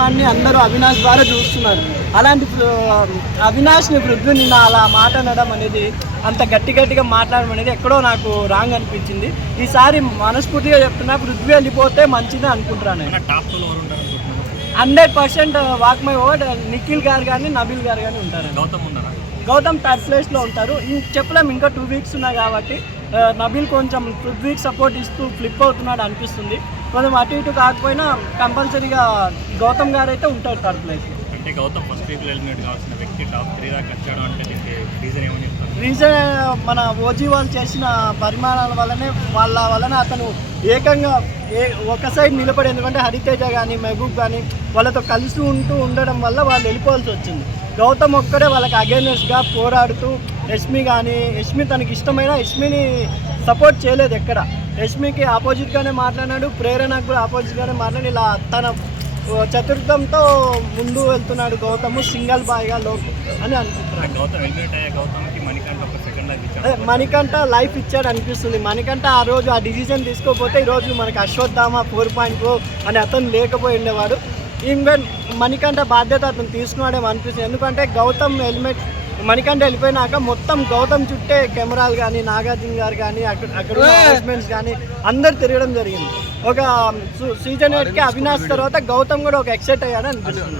కార్యక్రమాన్ని అందరూ అవినాష్ ద్వారా చూస్తున్నారు. అలాంటి అవినాష్ని పృథ్వీ నిన్న అలా మాట్లాడడం అనేది, అంత గట్టిగా మాట్లాడడం అనేది ఎక్కడో నాకు రాంగ్ అనిపించింది. ఈసారి మనస్ఫూర్తిగా చెప్తున్నా, పృథ్వీ వెళ్ళిపోతే మంచిది అనుకుంటున్నాను. 100% వాక్ మై వర్డ్ నిఖిల్ గారు కానీ నబీల్ గారు కానీ ఉంటారు. గౌతమ్ థర్డ్ ప్లేస్లో ఉంటారు. చెప్పలేం, ఇంకా 2 వీక్స్ ఉన్నాయి కాబట్టి నబీల్ కొంచెం పృథ్వీకి సపోర్ట్ ఇస్తూ ఫ్లిప్ అవుతున్నాడు అనిపిస్తుంది. కొంచెం అటు ఇటు కాకపోయినా కంపల్సరీగా గౌతమ్ గారు అయితే ఉంటారు థర్డ్ ప్లేస్లో. అంటే గౌతమ్ ఫస్ట్ వీక్ ఎలిమినేట్ కావాల్సిన వ్యక్తి టాప్ 3 దాకా వచ్చాడు అంటే రీజన్ ఏమని చెప్తారు? రీజన్ మన ఓజీ వాళ్ళు చేసిన పరిమాణాల వలన అతను ఏకంగా ఒక సైడ్ నిలబడి, ఎందుకంటే హరితేజ కానీ మెహబూబ్ కానీ వాళ్ళతో కలిసి ఉండడం వల్ల వాళ్ళు వెళ్ళిపోవాల్సి వచ్చింది. గౌతమ్ ఒక్కడే వాళ్ళకి అగైనెస్ట్గా పోరాడుతూ యష్మి తనకి ఇష్టమైన యష్మిని సపోర్ట్ చేయలేదు ఎక్కడ. యష్మికి ఆపోజిట్గానే మాట్లాడాడు, ప్రేరణకు కూడా ఆపోజిట్గానే మాట్లాడి ఇలా తన చతుర్థంతో ముందు వెళ్తున్నాడు గౌతమ్ సింగిల్ బాయ్గా అని అనుకుంటున్నాడు. మణికంఠ లైఫ్ ఇచ్చాడు అనిపిస్తుంది. మణికంఠ ఆ రోజు ఆ డిసిజన్ తీసుకోకపోతే ఈరోజు మనకి అశ్వత్థామ 4.0 అని అతను లేకపోయి ఉండేవాడు. ఈవెన్ మణికంఠ బాధ్యత అతను తీసుకున్నాడేమో అనిపిస్తుంది. ఎందుకంటే మణికంఠ వెళ్ళిపోయినాక మొత్తం గౌతమ్ చుట్టే కెమెరాలు కానీ నాగార్జున గారు కానీ అక్కడ హౌస్మెంట్స్ కానీ అందరు తిరగడం జరిగింది. ఒక సీజన్ 8కి అవినాష్ తర్వాత గౌతమ్ కూడా ఒక ఎక్సైట్ అయ్యాడు అనిపిస్తుంది.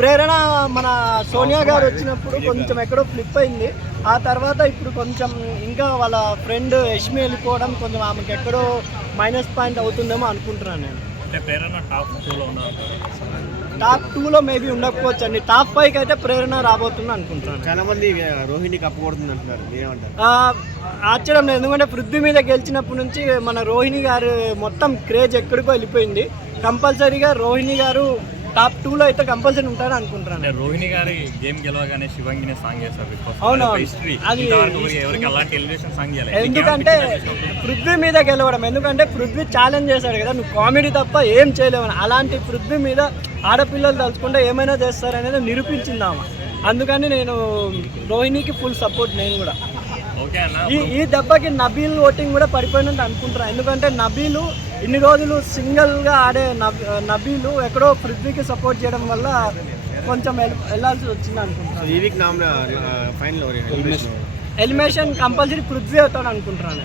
ప్రేరణ మన సోనియా గారు వచ్చినప్పుడు కొంచెం ఎక్కడో ఫ్లిప్ అయింది. ఆ తర్వాత ఇప్పుడు కొంచెం ఇంకా వాళ్ళ ఫ్రెండ్ యష్మి వెళ్ళిపోవడం కొంచెం ఆమెకి ఎక్కడో మైనస్ పాయింట్ అవుతుందేమో అనుకుంటున్నాను నేను. టాప్ 2లో మేబీ ఉండకపోవచ్చు అండి. టాప్ 5కి అయితే ప్రేరణ రాబోతుంది అనుకుంటున్నాను. చాలా మంది రోహిణి కప్పకూడదు అంటున్నారు, మీరేమంటారు? ఆశ్చర్యం లేదు, ఎందుకంటే పృథ్వీ మీద గెలిచినప్పటి నుంచి మన రోహిణి గారు మొత్తం క్రేజ్ ఎక్కడికో వెళ్ళిపోయింది. కంపల్సరీగా రోహిణి గారు టాప్ 2లో అయితే కంపల్సరీ ఉంటారని అనుకుంటున్నాను. రోహిణి గారి గేమ్ గెలవగానే శివంగిని సాంగ్ చేస్తారు. ఎందుకంటే పృథ్వీ మీద గెలవడం, ఎందుకంటే పృథ్వీ ఛాలెంజ్ చేశాడు కదా, నువ్వు కామెడీ తప్ప ఏం చేయలేవని. అలాంటి పృథ్వీ మీద ఆడపిల్లలు తలుచుకుంటే ఏమైనా చేస్తారనేది నిరూపించిందామా. అందుకని నేను రోహిణికి ఫుల్ సపోర్ట్. నేను కూడా ఈ దెబ్బకి నబీల్ ఓటింగ్ కూడా పడిపోయినట్టు అనుకుంటున్నాను. ఎందుకంటే నబీలు ఇన్ని రోజులు సింగిల్గా ఆడే నబీలు ఎక్కడో పృథ్వీకి సపోర్ట్ చేయడం వల్ల కొంచెం వెళ్ళాల్సి వచ్చింది అనుకుంటున్నాను. ఎలిమినేషన్ కంపల్సరీ పృథ్వీ అవుతాడు అనుకుంటున్నాను.